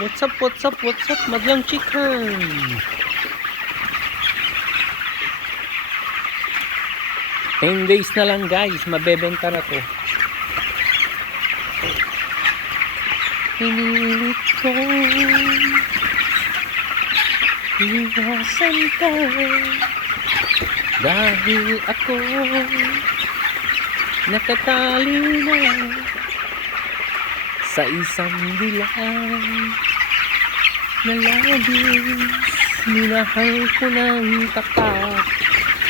What's up, what's up, what's up, madlang chicken? 10 days na lang guys, mabebenta na to. Pinilit ko iwasan ka dahil ako nakatali na sa isang bilang na labis. Minahal ko ng tapat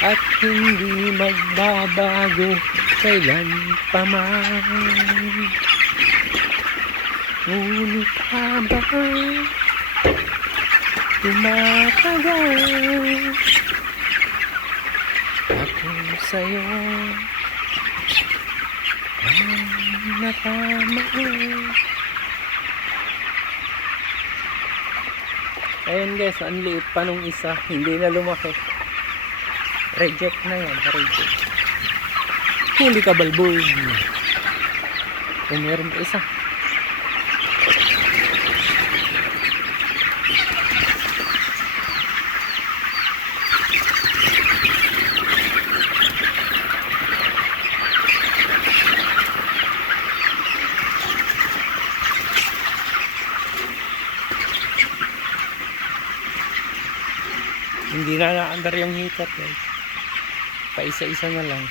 at hindi magbabago kailan pa man. Ngunit habang tumatagal ako sa'yo ang nakamahal. Ayan guys, ang liit pa nung isa, hindi na lumaki. Reject na yan, reject. Huli ka balbon. Kung meron pa isa. Hindi na naandar yung heater guys. Pa isa-isa na lang.